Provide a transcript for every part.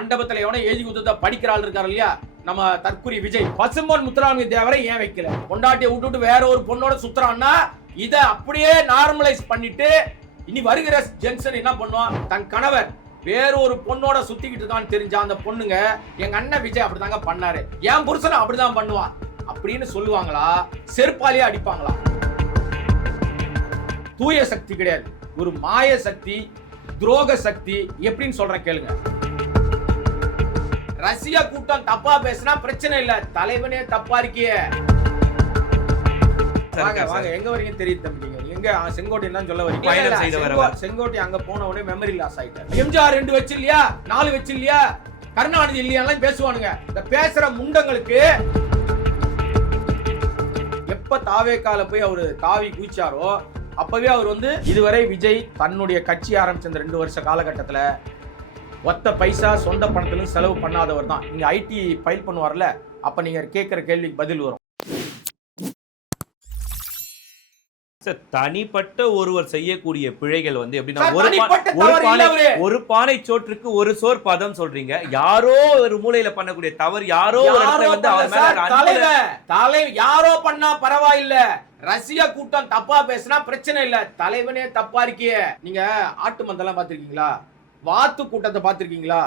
மண்டபத்துல எவனோ ஏஜி குத்தத்தை படிக்கிறாள் இருக்காரு இல்லையா நம்ம தற்குறி விஜய், பசும்பொன் முத்துராமலிங்க தேவரை ஏன் வைக்கல? பொண்டாட்டியை விட்டுட்டு வேற ஒரு பொண்ணோட சுத்துறான்னா இத அப்படியே நார்மலைஸ் பண்ணிட்டு இனி வருகிற ஜென்சன் என்ன பண்ணுவான்? தன் கணவர் வேற ஒரு பொண்ணோட சுத்திக்கிட்டு இருக்கான்னு தெரிஞ்ச அந்த பொண்ணுங்க, எங்க அண்ணன் விஜய் அப்படிதாங்க பண்ணாரு, என் புருஷனை அப்படிதான் பண்ணுவான் அப்படின்னு சொல்லுவாங்களா? செருப்பாலேயே அடிப்பாங்களா? தூய சக்தி கிடையாது, ஒரு மாய சக்தி, துரோக சக்தி. எப்படின்னு சொல்றேன் கேளுங்க. ரஷ்யா கூட்டம் தப்பா பேசினா பிரச்சனை இல்ல, தலைவனே தப்பா இருக்கியே. வாங்க வாங்க, எங்க வரீங்க தெரியுது தம்பிங்க. எங்க செங்கோட்டை தான் சொல்ல வரீங்க? செங்கோட்டை அங்க போன உடனே மெமரி லாஸ் ஆயிட்டாரு. எம்ஜிஆர் 2 வச்சு இல்லையா, 4 வச்சு இல்லையா, கருணாநிதி இல்லையாலாம் பேசுவானுங்க. இந்த பேசுற முண்டங்களுக்கு எப்ப தாவேக்கால போய் அவரு தாவி குதிச்சாரோ அப்பவே அவர் வந்து இதுவரை விஜய் தன்னுடைய கட்சி ஆரம்பிச்ச இந்த 2 வருஷ காலகட்டத்துல ஒத்த பைசா சொந்த பணத்திலும் செலவு பண்ணாதவர் தான். நீங்க ஐடி ஃபைல் பண்ணுவார்ல, அப்ப நீங்க கேட்கிற கேள்விக்கு பதில் வரும். சார், தனிப்பட்ட ஒருவர் செய்யக்கூடிய பிழைகள் வந்து எப்படின்னா, ஒரு பானை சோற்றுக்கு ஒரு சோர் பதம் சொல்றீங்க. யாரோ ஒரு மூலையில பண்ணக்கூடிய தவறு யாரோ யாரோ பண்ணா பரவாயில்ல, ரஷ்யா கூட்டம் தப்பா பேசினா பிரச்சனை இல்ல, தலைவனே தப்பா இருக்கிய. நீங்க ஆட்டு மந்தெல்லாம் பாத்திருக்கீங்களா? வாத்து கூட்டத்தை பாத்திருக்கீங்களா?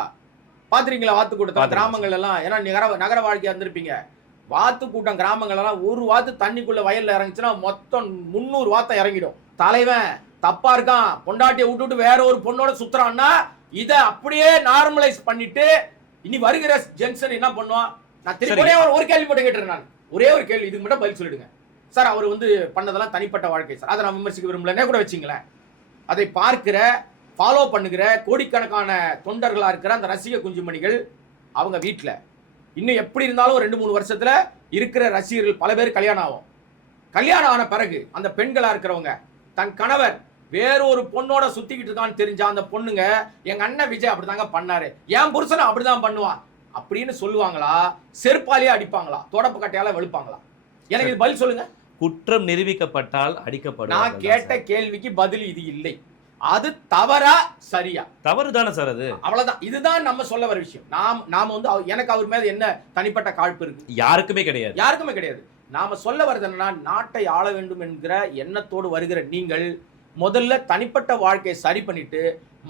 வாத்து கூட்டத்தை கிராமங்கள் எல்லாம், ஏன்னா நகர வாழ்க்கையா இருந்திருப்பீங்க. வாத்து கூட்டம் கிராமங்கள் எல்லாம் ஒரு வாத்து தண்ணிக்குள்ள வயல்ல இறங்குச்சுன்னா மொத்தம் 300 வாத்தம் இறங்கிடும். தலைவன் தப்பா இருக்கான், பொண்டாட்டியை விட்டுட்டு வேற ஒரு பொண்ணோட சுத்துறான்னா இத அப்படியே நார்மலைஸ் பண்ணிட்டு இனி வருகிற ஜென்சன் என்ன பண்ணுவான்? நான் திருப்பி ஒரு கேள்வி மட்டும் கேட்டுறேன். நான் ஒரே ஒரு கேள்வி, இதுக்கு மட்டும் பதில் சொல்லிடுங்க சார். அவர் வந்து பண்ணதெல்லாம் தனிப்பட்ட வாழ்க்கை சார், அதை நான் விமர்சிக்க விரும்பலன்னே கூட வச்சுங்களேன். அதை பார்க்கிற ஃபாலோ பண்ணுகிற கோடிக்கணக்கான தொண்டர்களா இருக்கிற அந்த ரசிக குஞ்சுமணிகள் அவங்க வீட்டில் இன்னும் எப்படி இருந்தாலும் 2-3 வருஷத்துல இருக்கிற ரசிகர்கள் பல பேர் கல்யாணம் ஆகும். கல்யாணம் ஆன பிறகு அந்த பெண்களா இருக்கிறவங்க தன் கணவர் வேற ஒரு பொண்ணோட சுத்திக்கிட்டு இருக்கான்னு தெரிஞ்ச அந்த பொண்ணுங்க, எங்க அண்ணன் விஜய் அப்படிதாங்க பண்ணாரு, என் புருஷனை அப்படிதான் பண்ணுவான் அப்படின்னு சொல்லுவாங்களா? செருப்பாலேயே அடிப்பாங்களா? தொடப்பு கட்டையால வெளுப்பாங்களா? எனக்கு இது பதில் சொல்லுங்க. குற்றம் நிரூபிக்கப்பட்டால் அடிக்கப்படும். நான் கேட்ட கேள்விக்கு பதில் இது இல்லை. அது தவறா சரியா? தவறு தானே சார், அது அவ்வளவுதான். இதுதான் நம்ம சொல்ல வர விஷயம். நாம வந்து எனக்கு அவர் மேல என்ன தனிப்பட்ட காழ்ப்பு இருக்கு? யாருக்குமே கிடையாது. நாம சொல்ல வர்றது என்னன்னா, நாட்டை ஆள வேண்டும் என்கிற எண்ணத்தோடு வருகிற நீங்கள் முதல்ல தனிப்பட்ட வாழ்க்கையை சரி பண்ணிட்டு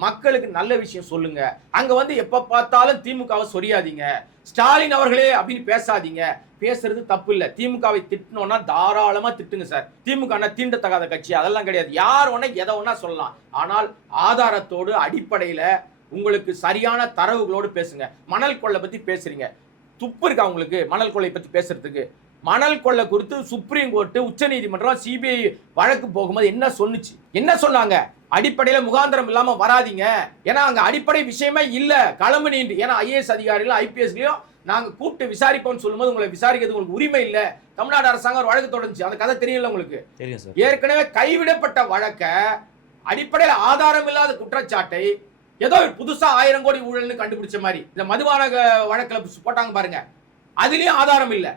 மக்களுக்கு நல்ல விஷயம் சொல்லுங்க. அங்க வந்து எப்ப பார்த்தாலும் திமுகவை சொரியாதீங்க, ஸ்டாலின் அவர்களே அப்படின்னு பேசாதீங்க. பேசுறது தப்பு இல்ல. திமுகவை திட்டணும்னா தாராளமா திட்டுங்க சார். திமுக தீண்டத்தகாத கட்சி அதெல்லாம் கிடையாது. யார் ஒன்னா எதை ஒன்னா சொல்லலாம், ஆனால் ஆதாரத்தோடு அடிப்படையில உங்களுக்கு சரியான தரவுகளோடு பேசுங்க. மணல் கொள்ளை பத்தி பேசுறீங்க, துப்பு இருக்கா உங்களுக்கு? மணல் கொள்ளை பத்தி பேசுறதுக்கு மணல் கொள்ளை குறித்து சுப்ரீம் கோர்ட், உச்ச நீதிமன்றம், சிபிஐ வழக்கு போகும்போது என்ன சொன்னாங்க? அடிப்படையில முகாந்திரம் இல்லாம வராதீங்க, ஏன்னா அங்க அடிப்படை விஷயமே இல்ல, களம்பு நீண்டு. ஏன்னா ஐஏஎஸ் அதிகாரிகளும் ஐபிஎஸ்லயும் நாங்க கூப்பிட்டு விசாரிப்போம்னு சொல்லும்போது உங்களை விசாரிக்கிறது உங்களுக்கு உரிமை இல்ல. தமிழ்நாடு அரசாங்கம் ஒரு வழக்கு தொடர்ந்துச்சு, அந்த கதை தெரியல உங்களுக்கு? ஏற்கனவே கைவிடப்பட்ட வழக்க அடிப்படையில் ஆதாரம் இல்லாத குற்றச்சாட்டை ஏதோ புதுசா 1000 கோடி ஊழல்னு கண்டுபிடிச்ச மாதிரி இந்த மதுபான வழக்குல போட்டாங்க பாருங்க, அதுலயும் ஆதாரம் இல்ல.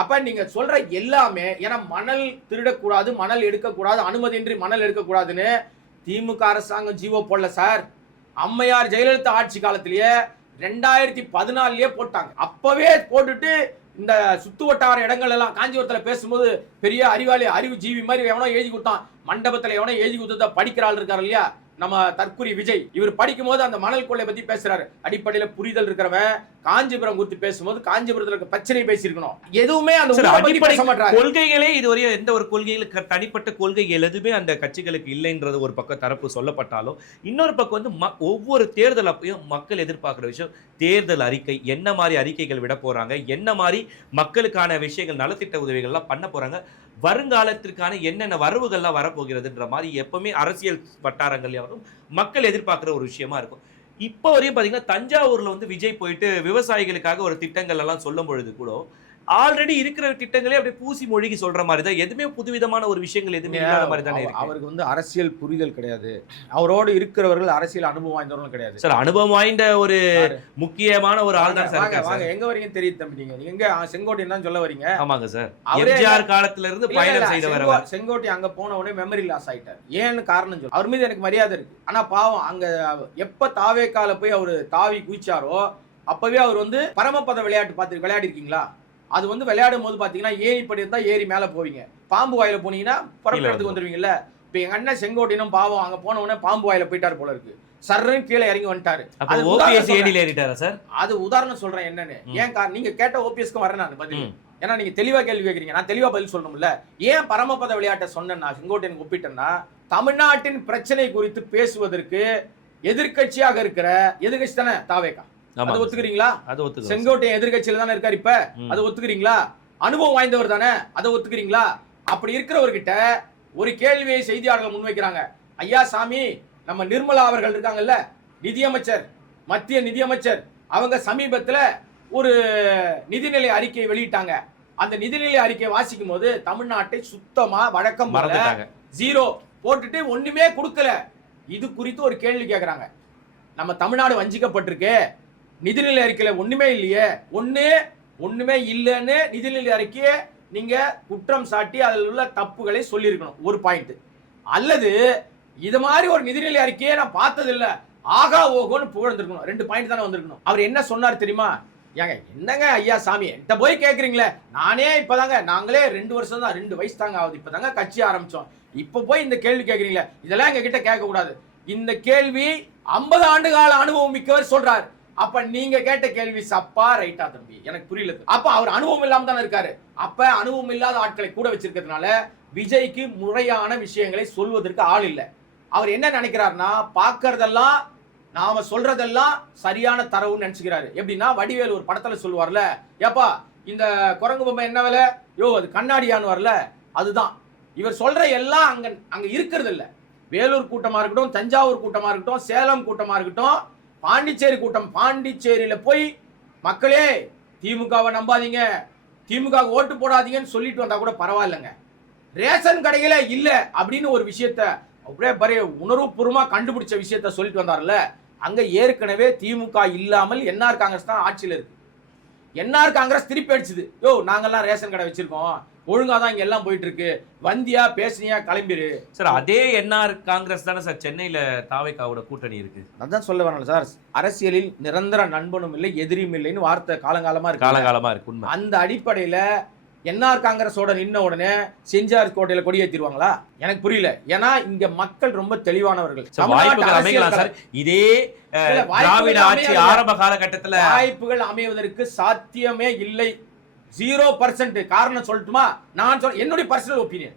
அப்ப நீங்க சொல்ற எல்லாமே, ஏன்னா மணல் திருடக்கூடாது, மணல் எடுக்கக்கூடாது, அனுமதியின்றி மணல் எடுக்கக்கூடாதுன்னு திமுக அரசாங்கம் ஜீவோ போடல சார். அம்மையார் ஜெயலலிதா ஆட்சி காலத்திலேயே 2014 போட்டாங்க. அப்பவே போட்டுட்டு இந்த சுத்து வட்டார இடங்கள் எல்லாம் காஞ்சிபுரத்துல பேசும்போது பெரிய அறிவு ஜீவி மாதிரி எவனோ எழுதி கொடுத்தான். மண்டபத்துல எவனோ எழுதி கொடுத்தத படிக்கிறாள் இருக்காரு இல்லையா நம்ம தற்குறி விஜய், இவர் படிக்கும் போது அந்த மணல் கொள்ளை பத்தி பேசுறாரு. அடிப்படையில புரிதல் இருக்கிறவன் காஞ்சிபுரம் குறித்து பேசும்போது காஞ்சிபுரத்துல இருக்க பிரச்சனை பேசியிருக்கணும். எதுவுமே அந்த கொள்கைகளே இதுவரையும் எந்த ஒரு கொள்கைகளுக்கு தனிப்பட்ட கொள்கைகள் எதுவுமே அந்த கட்சிகளுக்கு இல்லைன்றது ஒரு பக்கம் தரப்பு சொல்லப்பட்டாலும், இன்னொரு பக்கம் வந்து ஒவ்வொரு தேர்தல் அப்பயும் மக்கள் எதிர்பார்க்கிற விஷயம் தேர்தல் அறிக்கை. என்ன மாதிரி அறிக்கைகள் விட போறாங்க, என்ன மாதிரி மக்களுக்கான விஷயங்கள், நலத்திட்ட உதவிகள்லாம் பண்ண போறாங்க, வருங்காலத்திற்கான என்னென்ன வரவுகள்லாம் வரப்போகிறதுன்ற மாதிரி எப்பவுமே அரசியல் வட்டாரங்கள்லயும் மக்கள் எதிர்பார்க்கிற ஒரு விஷயமா இருக்கும். இப்போ வரையும் பாத்தீங்கன்னா தஞ்சாவூர்ல வந்து விஜய் போயிட்டு விவசாயிகளுக்காக ஒரு திட்டங்கள் எல்லாம் சொல்லும் பொழுது கூட ஆல்ரெடி இருக்கிற திட்டங்களே அப்படியே பூசி மொழிகி சொல்ற மாதிரி தான், எதுவுமே புதுவிதமான ஒரு விஷயங்கள் எதுவுமே இல்லாத மாதிரி தானே இருக்கு. அவருக்கு வந்து அரசியல் புரிதல் கிடையாது, அவரோடு இருக்கிறவர்கள் அரசியல் அனுபவம் வாய்ந்தவர்களும் கிடையாது சார். அனுபவம் வாய்ந்த ஒரு முக்கியமான ஒரு ஆள் தான் சார். வாங்க, எங்க வரீங்க தெரியுது தம்பி. நீங்க எங்க செங்கோட்டை தான் சொல்ல வரீங்க? ஆமாங்க சார், எம்ஜிஆர் காலத்துல இருந்து பயணம் செய்த வரவர். செங்கோட்டை அங்க போன உடனே மெமரி லாஸ் ஆயிட்டார். ஏன்னு காரணம் சொல்லு. அவர் மீது எனக்கு மரியாதை இருக்கு, ஆனா பாவம் அங்க எப்ப தாவேக்கால போய் அவரு தாவி குதிச்சாரோ அப்பவே அவர் வந்து பரமபத விளையாட்டு விளையாடி இருக்கீங்களா? அது வந்து விளையாடும் போது பாத்தீங்கன்னா ஏரி படி இருந்தா ஏரி மேல போவீங்க, பாம்பு வாயில போனீங்கன்னா பரப்படத்துக்கு வந்துருவீங்கல்ல. இப்ப எங்க அண்ணன் செங்கோட்டையனும் பாவம் அங்க போன உடனே பாம்பு வாயில போயிட்டாரு போல இருக்கு, சர்றன்னு கீழே இறங்கி வந்துட்டாரு. அது ஓபிஎஸ் ஏடில ஏறிட்டாரா சார்? அது உதாரணம் சொல்றேன் என்னன்னு. ஏன் நீங்க கேட்ட ஓபிஎஸ்க்கு வரேன் நான் பதில். ஏன்னா நீங்க தெளிவா கேள்வி கேக்குறீங்க, நான் தெளிவா பதில் சொல்லணும்ல. ஏன் பரமபத விளையாட்டை சொன்னேன்னா செங்கோட்டையன் ஒப்பிட்டேன்னா, தமிழ்நாட்டின் பிரச்சனை குறித்து பேசுவதற்கு எதிர்க்கட்சியாக இருக்கிற எதிர்க்கட்சி தானே தாவேகா, அது ஒத்துக்கிறீங்களா? செங்கோட்டையன் எதிர்க்கட்சியில தானே இருக்காரு இப்ப, அது ஒத்துக்கிறீங்களா? அனுபவம் வாய்ந்தவர் தானே, அதை ஒத்துக்கிறீங்களா? அப்படி இருக்கிறவர்கிட்ட ஒரு கேள்வியை செய்தியாளர்கள் முன்வைக்கிறாங்க. ஐயா சாமி, நம்ம நிர்மலா அவர்கள் இருக்காங்கல்ல, நிதியமைச்சர், மத்திய நிதியமைச்சர், அவங்க சமீபத்துல ஒரு நிதிநிலை அறிக்கையை வெளியிட்டாங்க. அந்த நிதிநிலை அறிக்கையை வாசிக்கும் போது தமிழ்நாட்டை சுத்தமா வழக்கம் ஜீரோ போட்டுட்டு ஒண்ணுமே கொடுக்கல. இது குறித்து ஒரு கேள்வி கேட்கறாங்க. நம்ம தமிழ்நாடு வஞ்சிக்கப்பட்டிருக்கு, நிதிநிலை அறிக்கையில ஒண்ணுமே இல்லையே, ஒண்ணுமே இல்லைன்னு நிதிநிலை அறிக்கையை நீங்க குற்றம் சாட்டி அதில் உள்ள தப்புகளை சொல்லியிருக்கணும், ஒரு பாயிண்ட். அல்லது இது மாதிரி ஒரு நிதிநிலை அறிக்கையை நான் பார்த்தது இல்ல, ஆகா ஓகோன்னு புகழ்ந்திருக்கணும், 2 பாயிண்ட் தானே வந்திருக்கணும். அவர் என்ன சொன்னார் தெரியுமா? ஏங்க என்னங்க ஐயா சாமி என்கிட்ட போய் கேட்குறீங்களே, நானே இப்போதாங்க, நாங்களே 2 வருஷம் தான், 2 வயசு தாங்க ஆகுது, இப்போதாங்க கட்சி ஆரம்பித்தோம், இப்போ போய் இந்த கேள்வி கேட்குறீங்களே, இதெல்லாம் எங்க கிட்ட கேட்கக்கூடாது. இந்த கேள்வி 50 ஆண்டு கால அனுபவம் மிக்கவர் சொல்றாரு. அப்ப நீங்க கேட்ட கேள்வி சப்பா ரைட்டா தம்பி? எனக்கு புரியல. அப்ப அவர் அனுபவம் இல்லாம தானே இருக்காரு. அப்ப அனுபவம் இல்லாத ஆட்களை கூட வச்சிருக்கிறதுனால விஜய்க்கு முறையான விஷயங்களை சொல்வதற்கு ஆள் இல்லை. அவர் என்ன நினைக்கிறாருன்னா, பார்க்கறதெல்லாம் நாம சொல்றதெல்லாம் சரியான தரவுன்னு நினைச்சுக்கிறாரு. எப்படின்னா வடிவேல் ஒரு படத்துல சொல்லுவார்ல, ஏப்பா இந்த குரங்கு பொம்மை என்ன விலை, யோ அது கண்ணாடியான்னு வரல, அதுதான் இவர் சொல்ற எல்லாம் அங்க இருக்கிறது இல்ல. வேலூர் கூட்டமா இருக்கட்டும், தஞ்சாவூர் கூட்டமா இருக்கட்டும், சேலம் கூட்டமா இருக்கட்டும், பாண்டிச்சேரி கூட்டம், பாண்டிச்சேரியில போய் மக்களே திமுகவை நம்பாதீங்க, திமுக ஓட்டு போடாதீங்கன்னு சொல்லிட்டு வந்தா கூட பரவாயில்லைங்க, ரேஷன் கடையில இல்ல அப்படின்னு ஒரு விஷயத்த அப்படியே உணர்வுபூர்வமா கண்டுபிடிச்ச விஷயத்த சொல்லிட்டு வந்தார்ல, அங்க ஏற்கனவே திமுக இல்லாமல் என்ஆர் காங்கிரஸ் தான் ஆட்சியில் இருக்கு. என்ஆர் காங்கிரஸ் திருப்பி அடிச்சுது, யோ நாங்கெல்லாம் ரேஷன் கடை வச்சிருக்கோம், ஒழுங்கா தான் இங்க எல்லாம் போயிட்டு இருக்கு, வந்தியா பேசினியா கிளம்பிரு. சார் அதே என்ஆர் காங்கிரஸ் தானே சார் சென்னையில தாவேகாவோட கூட்டணி இருக்கு. அதான் சொல்ல வரல சார், அரசியலில் நிரந்தர நண்பனும் இல்லை எதிரியும் இல்லைன்னு வார்த்தை காலங்காலமா இருக்கு. உண்மை. அந்த அடிப்படையில என்ஆர் காங்கிரஸோட நின்ன உடனே செஞ்சார் கோட்டையில கொடியேற்றிடுவாங்களா? எனக்கு புரியல. ஏன்னா இங்க மக்கள் ரொம்ப தெளிவானவர்கள். இதே திராவிட ஆட்சி ஆரம்ப காலகட்டத்தில் வாய்ப்புகள் அமைவதற்கு சாத்தியமே இல்லை, 0%. காரணம் சொல்லட்டுமா? நான் என்னுடைய பர்சனல் ஒப்பீனியன்,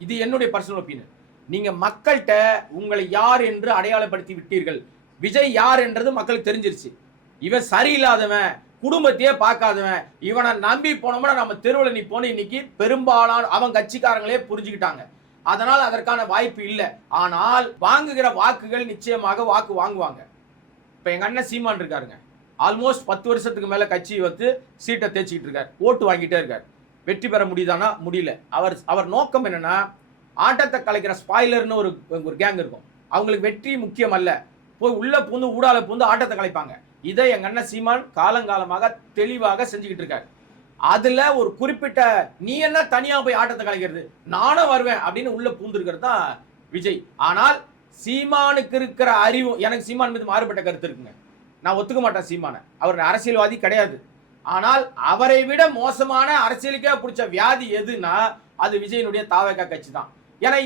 இது என்னுடைய பர்சனல் ஒப்பீனியன். நீங்க மக்கள்கிட்ட உங்களை யார் என்று அடையாளப்படுத்தி விட்டீர்கள். விஜய் யார் என்றது மக்களுக்கு தெரிஞ்சிருச்சு. இவன் சரியில்லாதவன், குடும்பத்தையே பார்க்காதவன், இவனை நம்பி போனோம்னா நம்ம தெருவில் நிப்போன்னு இன்னைக்கு பெரும்பாலான அவன் கட்சிக்காரங்களே புரிஞ்சுக்கிட்டாங்க. அதனால் அதற்கான வாய்ப்பு இல்லை. ஆனால் வாங்குகிற வாக்குகள் நிச்சயமாக வாக்கு வாங்குவாங்க. இப்ப எங்க அண்ணன் சீமான் இருக்காருங்க, ஆல்மோஸ்ட் 10 வருஷத்துக்கு மேல கட்சி வந்து சீட்டை தேய்ச்சிக்கிட்டு இருக்காரு, ஓட்டு வாங்கிட்டே இருக்காரு. வெற்றி பெற முடியுதானா? முடியல. அவர் நோக்கம் என்னன்னா, ஆட்டத்தை கலைக்கிற ஸ்பாய்லர்னு ஒரு கேங் இருக்கும், அவங்களுக்கு வெற்றி முக்கியம் அல்ல, போய் உள்ள பூந்து ஊடால பூந்து ஆட்டத்தை கலைப்பாங்க. இதை எங்க அண்ணன் சீமான் காலங்காலமாக தெளிவாக செஞ்சுக்கிட்டு இருக்காரு. அதுல ஒரு குறிப்பிட்ட நீ என்ன தனியா போய் ஆட்டத்தை கலைக்கிறது, நானும் வருவேன் அப்படின்னு உள்ள பூந்துருக்கிறது தான் விஜய். ஆனால் சீமானுக்கு இருக்கிற அறிவு, எனக்கு சீமான் மீது மாறுபட்ட கருத்து இருக்குங்க, நான் ஒத்துக்க மாட்டேன் சீமான, அவர் அரசியல்வாதி கிடையாது. ஆனால் அவரை விட மோசமான அரசியலுக்கே பிடிச்ச வியாதி எதுனா அது விஜயனுடைய தாவேகா கட்சி தான். ஏன்னா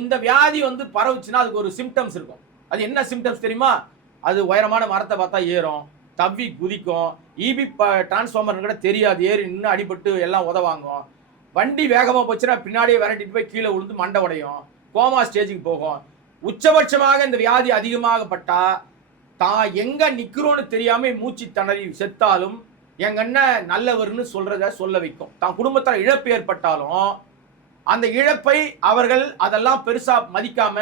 இந்த வியாதி வந்து பரவுச்சுன்னா அதுக்கு ஒரு சிம்டம்ஸ் இருக்கும். அது என்ன சிம்டம்ஸ் தெரியுமா? அது உயரமான மரத்தை பார்த்தா ஏறும், தவ்வி குதிக்கும், இபி டிரான்ஸ்ஃபார்மர் கூட தெரியாது, ஏறி நின்று அடிபட்டு எல்லாம் உதவாங்கும், வண்டி வேகமாக போச்சுன்னா பின்னாடியே விரட்டிட்டு போய் கீழே விழுந்து மண்டை உடையும், கோமா ஸ்டேஜுக்கு போகும். உச்சபட்சமாக இந்த வியாதி அதிகமாகப்பட்டா தான் எங்க நிக்கிறோன்னு தெரியாம மூச்சு திணறி செத்தாலும் எங்க அண்ணன் நல்லவர்னு சொல்ல வைக்கும். தான் குடும்பத்தால் இழப்பு ஏற்பட்டாலும் அந்த இழப்பை அவர்கள் அதெல்லாம் பெருசா மதிக்காம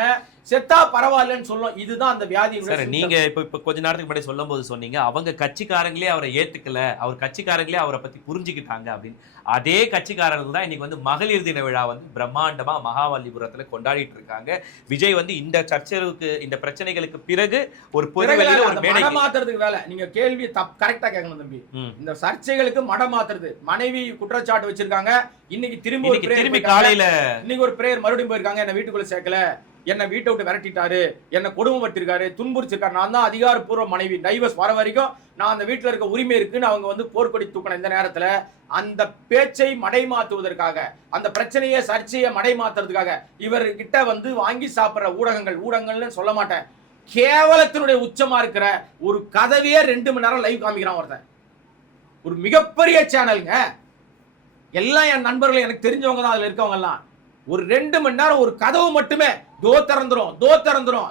செத்தா பரவாயில்லன்னு சொல்லும். இதுதான் அந்த வியாதி. நீங்க இப்ப கொஞ்ச நேரத்துக்கு முன்னாடி சொல்லும் போது சொன்னீங்க அவங்க கட்சிக்காரங்களே அவரை ஏத்துக்கல, அவர் கட்சிக்காரங்களே அவரை பத்தி புரிஞ்சுக்கிட்டாங்க அப்படின்னு. அதே கட்சிக்காரர்கள் தான் இன்னைக்கு வந்து மகளிர் தின விழா வந்து பிரம்மாண்டமா மகாவல்லிபுரத்துல கொண்டாடிட்டு இருக்காங்க. விஜய் வந்து இந்த சர்ச்சைகளுக்கு இந்த பிரச்சனைகளுக்கு பிறகு ஒரு பொதுவெளியில ஒரு மேடை மாத்துறதுக்கு வேலை. நீங்க கேள்வி கரெக்டா கேட்கணும் தம்பி. இந்த சர்ச்சைகளுக்கு மடம் மாத்துறது, மனைவி குற்றச்சாட்டு வச்சிருக்காங்க, இன்னைக்கு திரும்பி காலையில இன்னைக்கு ஒரு பிரேயர் மறுபடியும் போயிருக்காங்க, என்ன வீட்டுக்குள்ள சேர்க்கல, என்னை வீட்டை விட்டு விரட்டிட்டாரு, என்னை கொடுமைப்படுத்திருக்காரு, துன்புறுத்திருக்காரு, நான் தான் அதிகாரப்பூர்வ மனைவி, டைவர்ஸ் வர வரைக்கும் நான் அந்த வீட்டில் இருக்க உரிமை இருக்குன்னு அவங்க வந்து போர்க்கொடி தூக்கின இந்த நேரத்தில் அந்த பேச்சை மடைமாத்துவதற்காக, அந்த பிரச்சனையை சர்ச்சையை மடைமாத்துறதுக்காக இவர்கிட்ட வந்து வாங்கி சாப்பிடுற ஊடகங்கள்னு சொல்ல மாட்டேன், கேவலத்தினுடைய உச்சமா இருக்கிற ஒரு கதவையே 2 மணி நேரம் லைவ் காமிக்கிறான் ஒருத்தன். ஒரு மிகப்பெரிய சேனலுங்க, எல்லாம் என் நண்பர்கள், எனக்கு தெரிஞ்சவங்க தான் அதுல இருக்கவங்க எல்லாம். ஒரு 2 மணி நேரம் ஒரு கதவு மட்டுமே தோ திறந்துரும்,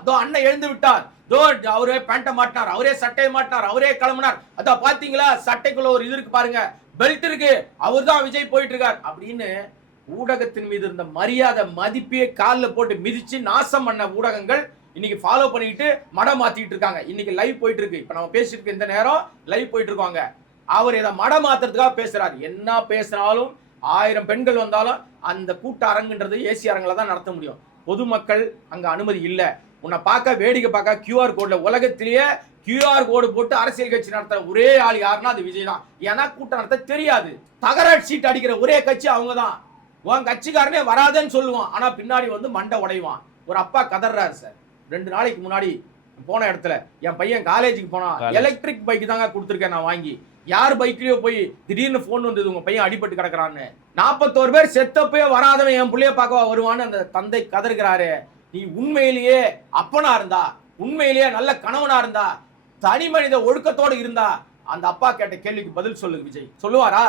தோ அண்ணன் எழுந்து விட்டார், தோ அவரே பேண்ட மாட்டினார், அவரே சட்டையை மாட்டினார், அவரே கிளம்பினார், அதான் பாத்தீங்களா சட்டைக்குள்ள ஒரு இது இருக்கு பாருங்க, பெல்ட் இருக்கு, அவர் தான் விஜய் போயிட்டு இருக்கார் அப்படின்னு ஊடகத்தின் மீது இருந்த மரியாதை மதிப்பையே காலில் போட்டு மிதிச்சு நாசம் பண்ண ஊடகங்கள் இன்னைக்கு ஃபாலோ பண்ணிட்டு மடம் மாத்திட்டு இருக்காங்க. இன்னைக்கு லைவ் போயிட்டு இருக்கு, இப்ப நம்ம பேசிட்டு இருக்க இந்த நேரம் லைவ் போயிட்டு இருக்காங்க. அவர் இதை மடம் மாத்துறதுக்காக பேசுறாரு. என்ன பேசினாலும் 1000 பெண்கள் வந்தாலும் அந்த கூட்ட அரங்குன்றது ஏசி அரங்கில் தான் நடத்த முடியும். பொதுமக்கள் அங்க அனுமதி இல்லை. உன்னை பார்க்க வேடிக்கை பார்க்க QR கோட்ல உலகத்திலேயே QR கோடு போட்டு அரசியல் கட்சி நடத்துற ஒரே ஆள் யாருன்னா அது விஜய் தான். ஏன்னா கூட்டம் நடத்த தெரியாது. தகராட் சீட் அடிக்கிற ஒரே கட்சி அவங்க தான். உன் கட்சிக்காரனே வராதுன்னு சொல்லுவான், ஆனா பின்னாடி வந்து மண்டை உடைவான். ஒரு அப்பா கதறாரு சார், 2 நாளைக்கு முன்னாடி போன இடத்துல என் பையன் காலேஜுக்கு போனா எலக்ட்ரிக் பைக் தாங்க கொடுத்துருக்கேன் நான் வாங்கி, யார் பைக்லயோ போய் திடீர்னு போன் வந்தது உங்க பையன் அடிபட்டு கிடக்குறான்னு. 41 பேர் செத்தப்பே வராதவன் என் பிள்ளைய பார்க்கவா வருவான்னு அந்த தந்தை கதறுகிறாரு. நீ உண்மையிலேயே அப்பனா இருந்தா, உண்மையிலேயே நல்ல கணவனா இருந்தா, தனி மனித ஒழுக்கத்தோடு இருந்தா அந்த அப்பா கேட்ட கேள்விக்கு பதில் சொல்லு விஜய். சொல்லுவாரா?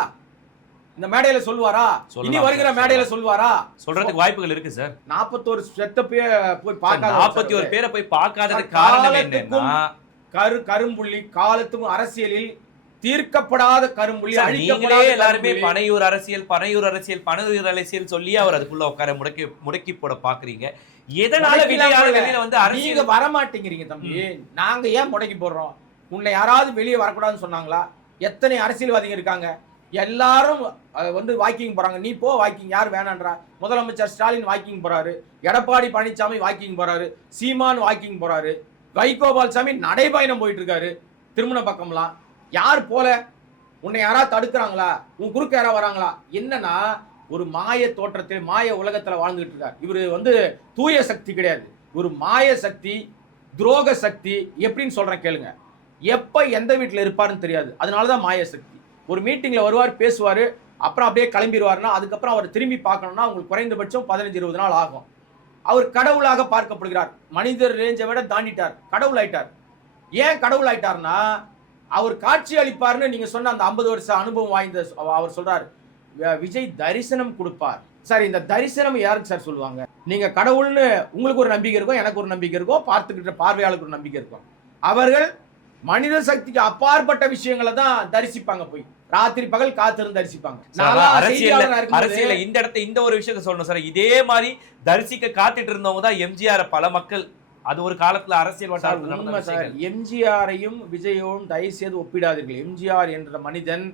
இந்த மேடையில சொல்லுவாரா? இனி வருகிற மேடையில சொல்லுவாரா? சொல்றதுக்கு வாய்ப்புகள் இருக்கு சார். 41 செத்தப்பே போய் பார்க்காத, 41 பேரை போய் பார்க்காததுக்கு காரணம் என்னன்னா கரும்புள்ளி காலத்துக்கும் அரசியலில் தீர்க்கப்படாத கரும்புள்ளி. நீங்களே எல்லாருமே பனையூர் அரசியல் சொல்லி அவர் அதுக்குள்ள உட்கார முடக்கி போட பாக்குறீங்க. எதனால வெளியில வந்து நீங்க வர மாட்டேங்கிறீங்க தம்பி? நாங்க ஏன் முடக்கி போடுறோம்? உன்னை யாராவது வெளியே வரக்கூடாதுன்னு சொன்னாங்களா? எத்தனை அரசியல்வாதிகள் இருக்காங்க, எல்லாரும் வந்து வாக்கிங் போறாங்க. நீ போ வாக்கிங், யார் வேணான்றா? முதலமைச்சர் ஸ்டாலின் வாக்கிங் போறாரு, எடப்பாடி பழனிசாமி வாக்கிங் போறாரு, சீமான் வாக்கிங் போறாரு, வைகோபால் சாமி நடைபயணம் போயிட்டு இருக்காரு திருமண பக்கம்லாம். யார் போல? உன்னை யாராவது தடுக்கிறாங்களா? உன் குறுக்க யாராவது வராங்களா? என்னன்னா ஒரு மாய தோற்றத்தில் மாய உலகத்துல வாழ்ந்துட்டு இருக்காரு. இவரு வந்து தூய சக்தி கிடையாது, ஒரு மாய சக்தி, துரோக சக்தி. எப்படின்னு சொல்றேன் கேளுங்க. எப்ப எந்த வீட்டுல இருப்பாருன்னு தெரியாது, அதனாலதான் மாய சக்தி. ஒரு மீட்டிங்ல வருவார், பேசுவாரு, அப்புறம் அப்படியே கிளம்பிடுவாருன்னா அதுக்கப்புறம் அவர் திரும்பி பார்க்கணும்னா உங்களுக்கு குறைந்தபட்சம் 15-20 நாள் ஆகும். அவர் கடவுளாக பார்க்கப்படுகிறார். மனிதர் ரேஞ்சை விட தாண்டிட்டார், கடவுள் ஆயிட்டார். ஏன் கடவுள் ஆயிட்டார்னா அவர் காட்சி அளிப்பார்னு நீங்க சொன்ன அந்த 50 வருஷ அனுபவம் வாய்ந்த அவர் சொல்றாரு, விஜய் தரிசனம் கொடுப்பார். சார் இந்த தரிசனம் யாருக்கு சார் சொல்லுவாங்க? நீங்க கடவுள்னு உங்களுக்கு ஒரு நம்பிக்கை இருக்கும், எனக்கு ஒரு நம்பிக்கை இருக்கும், பார்த்துக்கிட்ட பார்வையாளருக்கு ஒரு நம்பிக்கை இருக்கும். அவர்கள் மனித சக்திக்கு அப்பாற்பட்ட விஷயங்களை தான் தரிசிப்பாங்க, போய் ராத்திரி பகல் காத்திருந்து தரிசிப்பாங்க. அரசியல இந்த இடத்த இந்த ஒரு விஷயத்த சொல்லணும் சார். இதே மாதிரி தரிசிக்க காத்துட்டு இருந்தவங்க தான் எம்ஜிஆர். பல மக்கள் அது ஒரு காலத்துல அரசியல் எம்ஜிஆரையும் விஜயும் தயவு செய்து ஒப்பிடாதீர்கள். எம்ஜிஆர் என்ற மனிதன்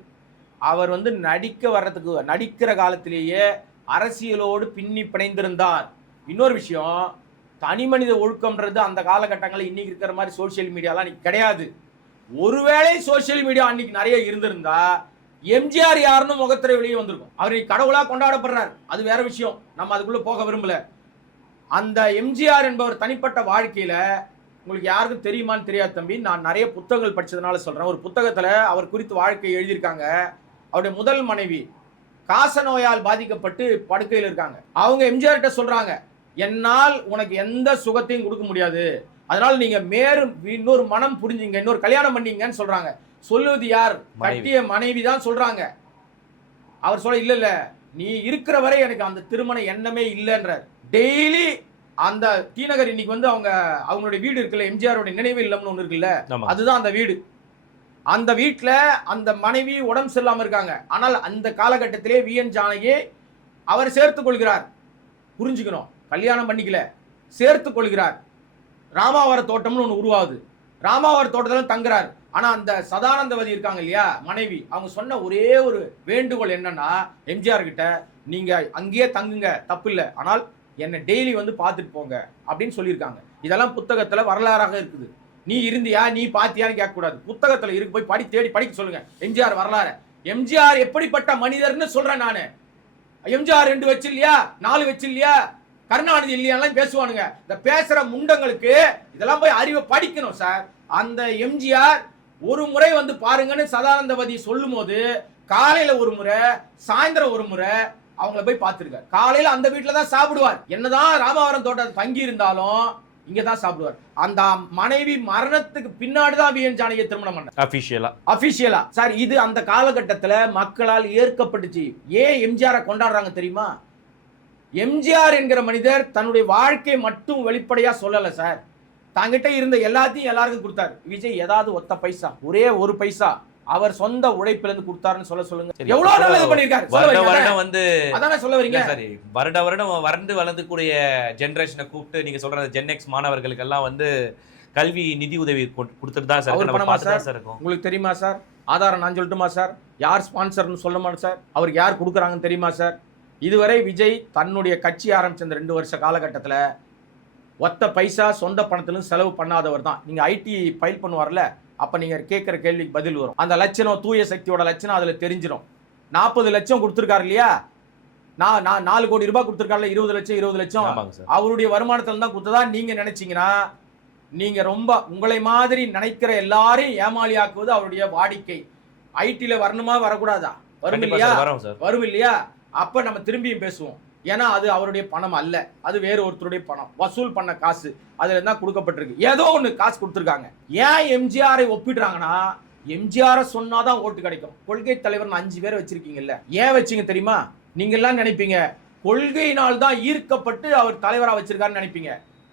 அவர் வந்து நடிக்கிற காலத்திலேயே அரசியலோடு பின்னி பிணைந்திருந்தார். இன்னொரு விஷயம், தனி மனித ஒழுக்கம்ன்றது அந்த காலகட்டங்களில் இன்னைக்கு இருக்கிற மாதிரி சோசியல் மீடியாலாம் இன்னைக்கு கிடையாது. ஒருவேளை சோசியல் மீடியா அன்னைக்கு நிறைய இருந்திருந்தா எம்ஜிஆர் யாருன்னு முகத்திரை வெளியே வந்திருக்கும். அவர் கடவுளா கொண்டாடப்படுறார், அது வேற விஷயம், நம்ம அதுக்குள்ள போக விரும்பல. அந்த எம்ஜிஆர் என்பவர் தனிப்பட்ட வாழ்க்கையில உங்களுக்கு யாருக்கும் தெரியுமான்னு தெரியாது தம்பி. நான் நிறைய புத்தகங்கள் படிச்சதுனால சொல்றேன். ஒரு புத்தகத்துல அவர் குறித்து வாழ்க்கை எழுதியிருக்காங்க. அவருடைய முதல் மனைவி காச நோயால் பாதிக்கப்பட்டு படுக்கையில் இருக்காங்க. அவங்க எம்ஜிஆர் கிட்ட சொல்றாங்க, என்னால் உனக்கு எந்த சுகத்தையும் கொடுக்க முடியாது, அதனால நீங்க இன்னொரு மனம் புரிஞ்சுங்க, இன்னொரு கல்யாணம் பண்ணீங்கன்னு சொல்றாங்க. சொல்லுவது யார்? கட்டிய மனைவி தான் சொல்றாங்க. அவர் சொல்ல, இல்ல நீ இருக்கிற வரை எனக்கு அந்த திருமண எண்ணமே இல்லைன்ற. டெய்லி அந்த டி நகர் இன்னைக்கு வந்து அவங்களுடைய வீடு இருக்குல்ல, எம்ஜிஆருடைய நினைவு இல்லம்னு ஒண்ணு இருக்குல்ல, அதுதான் அந்த வீடு. அந்த வீட்டுல அந்த மனைவி உடம்பு சரியில்லாம இருக்காங்க. ஆனால் அந்த காலகட்டத்திலே விஎன் ஜானகி அவர் சேர்த்துக் கொள்கிறார். புரிஞ்சுக்கணும், கல்யாணம் பண்ணிக்கல, சேர்த்துக் கொள்கிறார். ராமாவர தோட்டம்னு ஒன்று உருவாகுது. ராமாவர தோட்டத்துல தங்குறார். ஆனா அந்த சதானந்தவதி இருக்காங்க இல்லையா மனைவி, அவங்க சொன்ன ஒரே ஒரு வேண்டுகோள் என்னன்னா, எம்ஜிஆர் கிட்ட நீங்க அங்கேயே தங்குங்க தப்பு இல்லை, ஆனால் என்னை டெய்லி வந்து பார்த்துட்டு போங்க அப்படின்னு சொல்லியிருக்காங்க. இதெல்லாம் புத்தகத்துல வரலாறாக இருக்குது. நீ இருந்தியா, நீ பாத்தியான்னு கேட்கக்கூடாது, புத்தகத்துல இருக்கு, போய் தேடி படிக்க சொல்லுங்க எம்ஜிஆர் வரலாறு. எம்ஜிஆர் எப்படிப்பட்ட மனிதர்னு சொல்றேன் நானு. எம்ஜிஆர் 2 வச்சு இல்லையா, 4 வச்சு இல்லையா, கருணாநிதி இல்லையாலாம் பேசுவானுங்க. இந்த பேசுற முண்டங்களுக்கு இதெல்லாம் போய் அறிவை படிக்கணும் சார். அந்த எம்ஜிஆர் ஒரு முறை வந்து பாருங்கன்னு சதானந்தவதி சொல்லும் போது காலையில ஒரு முறை சாயந்தரம் ஒரு முறை அவங்கள போய் பார்த்திருக்காரு. காலையில அந்த வீட்டுல தான் சாப்பிடுவார். என்னதான் ராமவரம் தோட்டம் தங்கி இருந்தாலும் இங்க தான் சாப்பிடுவார். அந்த மனைவி மரணத்துக்கு பின்னாடி தான் வி.என். ஜானகியை திருமணம் பண்ணார் அபிஷியலா சார். இது அந்த காலகட்டத்தில் மக்களால் ஏற்கப்பட்டுச்சு. ஏன் எம்ஜிஆரை கொண்டாடுறாங்க தெரியுமா? எம்ஜிஆர் என்கிற மனிதர் தன்னுடைய வாழ்க்கை மட்டும் வெளிப்படையா சொல்லல சார். தங்கிட்ட இருந்த எல்லாத்தையும் எல்லாருக்கும் கொடுத்தாரு. விஜய் ஏதாவது ஒத்த பைசா, ஒரே ஒரு பைசா அவர் சொந்த உழைப்புல இருந்து கொடுத்தாருன்னு சொல்லுங்க. எவ்வளவு நல்லது பண்ணிருக்காரு. வருடம் வந்து அதானே சொல்ல வரீங்க. சரி, வருடம் வளர்ந்து வளர்ந்துக்கூடிய ஜெனரேஷனை கூப்பிட்டு நீங்க சொல்ற ஜென்எக்ஸ் மாணவர்களுக்கு எல்லாம் வந்து கல்வி நிதி உதவி கொடுத்துட்டு தான் சார் இருக்கும். உங்களுக்கு தெரியுமா சார்? ஆதாரம் நான் சொல்லட்டுமா சார்? யார் ஸ்பான்சர்னு சொல்லுமா சார்? அவருக்கு யார் கொடுக்குறாங்கன்னு தெரியுமா சார்? இதுவரை விஜய் தன்னுடைய கட்சி ஆரம்பிச்ச இந்த 2 வருஷ காலகட்டத்தில் ஒத்த பைசா சொந்த பணத்திலும் செலவு பண்ணாதவர் தான். நீங்க ஐடி ஃபைல் பண்ணுவார்ல, அப்ப நீங்க கேட்கிற கேள்விக்கு பதில் வரும். அந்த லட்சணம் தூய சக்தியோட லட்சணம் அதுல தெரிஞ்சிடும். 40 லட்சம் கொடுத்துருக்காரு இல்லையா? நான் 4 கோடி ரூபாய் கொடுத்துருக்காருல, 20 லட்சம் அவருடைய வருமானத்துல தான் கொடுத்ததா நீங்க நினைச்சீங்கன்னா நீங்க ரொம்ப உங்களை மாதிரி நினைக்கிற எல்லாரையும் ஏமாளி ஆக்குவது அவருடைய வாடிக்கை. ஐடில வரணுமா வரக்கூடாதா? வரும் இல்லையா? வரும் இல்லையா? அப்ப நம்ம திரும்பியும் பேசுவோம். ஏன்னா அது அவருடைய பணம் அல்ல, அது வேறு ஒருத்தருடைய பணம், வசூல் பண்ண காசு அதுல இருந்தா கொடுக்கப்பட்டிருக்கு. ஏதோ ஒண்ணு காசு கொடுத்துருக்காங்க. ஏன் எம்ஜிஆரை ஒப்பிடுறாங்கன்னா, எம்ஜிஆரை சொன்னாதான் ஓட்டு கிடைக்கும். கொள்கை தலைவர் 5 பேரை வச்சிருக்கீங்கல்ல, ஏன் வச்சீங்க தெரியுமா? நீங்க எல்லாம் நினைப்பீங்க கொள்கையினால் தான் ஈர்க்கப்பட்டு அவர் தலைவரா வச்சிருக்காருன்னு நினைப்பீங்க.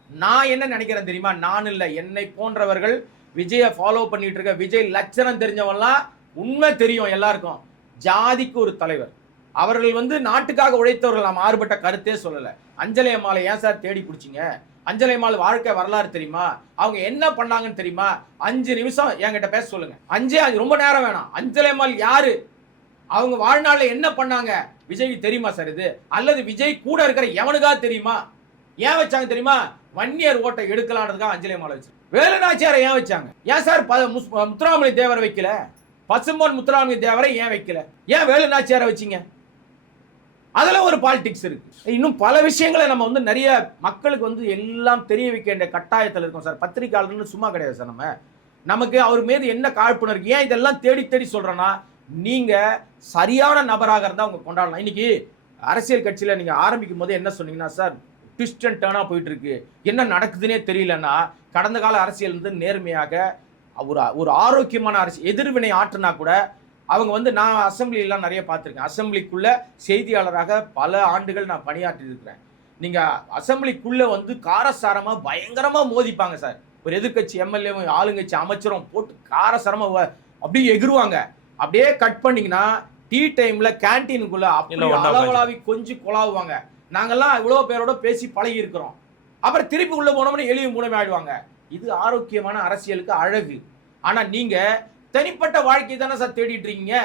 நான் என்ன நினைக்கிறேன் தெரியுமா? நான் இல்ல, என்னை போன்றவர்கள் விஜயை ஃபாலோ பண்ணிட்டு இருக்க விஜய் லட்சணம் தெரிஞ்சவன்லாம் உண்மை தெரியும் எல்லாருக்கும். ஜாதிக்கு ஒரு தலைவர், அவர்கள் வந்து நாட்டுக்காக உழைத்தவர்கள். நாம் மாறுபட்ட கருத்தே சொல்லல. அஞ்சலி அம்மாளை ஏன் சார் தேடி பிடிச்சிங்க? அஞ்சலி அம்மாள் வாழ்க்கை வரலாறு தெரியுமா? அவங்க என்ன பண்ணாங்கன்னு தெரியுமா? 5 நிமிஷம் என்கிட்ட பேச சொல்லுங்க. 5 ரொம்ப நேரம் வேணாம். அஞ்சலி அம்மாள் யாரு, அவங்க வாழ்நாள்ல என்ன பண்ணாங்க விஜய்க்கு தெரியுமா சார்? இது அல்லது விஜய் கூட இருக்கிற எவனுக்கா தெரியுமா? ஏன் வச்சாங்க தெரியுமா? வன்னியர் ஓட்டை எடுக்கலான்றதுக்காக அஞ்சலி அம்மாளை வச்சு. வேலுநாச்சியாரை ஏன் வச்சாங்க? ஏன் சார் முத்துராமலிங்க தேவரை வைக்கல? பசும்பொன் முத்துராமலிங்க தேவரை ஏன் வைக்கல? ஏன் வேலுநாச்சியாரை வச்சீங்க? அதுல ஒரு பாலிடிக்ஸ் இருக்கு. இன்னும் பல விஷயங்களை நம்ம வந்து நிறைய மக்களுக்கு வந்து எல்லாம் தெரிய வைக்க வேண்டிய கட்டாயத்தில் இருக்கும் சார். பத்திரிகையாளர்னு சும்மா கிடையாது சார். நமக்கு அவர் மீது என்ன காழ்ப்புணர்வு? ஏன் இதெல்லாம் தேடி தேடி சொல்றேன்னா, நீங்க சரியான நபராக இருந்தா அவங்க கொண்டாடலாம். இன்னைக்கு அரசியல் கட்சியில நீங்க ஆரம்பிக்கும் போது என்ன சொன்னீங்கன்னா, சார் ட்விஸ்ட் அண்ட் டர்னா போயிட்டு இருக்கு, என்ன நடக்குதுன்னே தெரியலன்னா, கடந்த கால அரசியல் வந்து நேர்மையாக ஒரு ஆரோக்கியமான அரசியல் எதிர்வினை ஆற்றுனா கூட அவங்க வந்து, நான் அசம்பிளிலாம் நிறைய பார்த்துருக்கேன். அசம்பிளிக்குள்ள செய்தியாளராக பல ஆண்டுகள் நான் பணியாற்றி இருக்கிறேன். நீங்க அசம்பிளிக்குள்ள வந்து காரசாரமா பயங்கரமா மோதிப்பாங்க சார். ஒரு எதிர்கட்சி எம்எல்ஏவும் ஆளுங்கட்சி அமைச்சரும் போட்டு காரசாரமா அப்படியே எகிருவாங்க. அப்படியே கட் பண்ணீங்கன்னா டீ டைம்ல கேன்டீனுக்குள்ள அப்படி அளவலாவி கொஞ்சம் கொலாவுவாங்க. நாங்கெல்லாம் இவ்வளவு பேரோட பேசி பழகி இருக்கிறோம். அப்புறம் திருப்பி உள்ள போனோம்னு எளிய மூலமே ஆயிடுவாங்க. இது ஆரோக்கியமான அரசியலுக்கு அழகு. ஆனா நீங்க தனிப்பட்ட வாழ்க்கை தானே சார் தேடிட்டு இருக்கீங்க.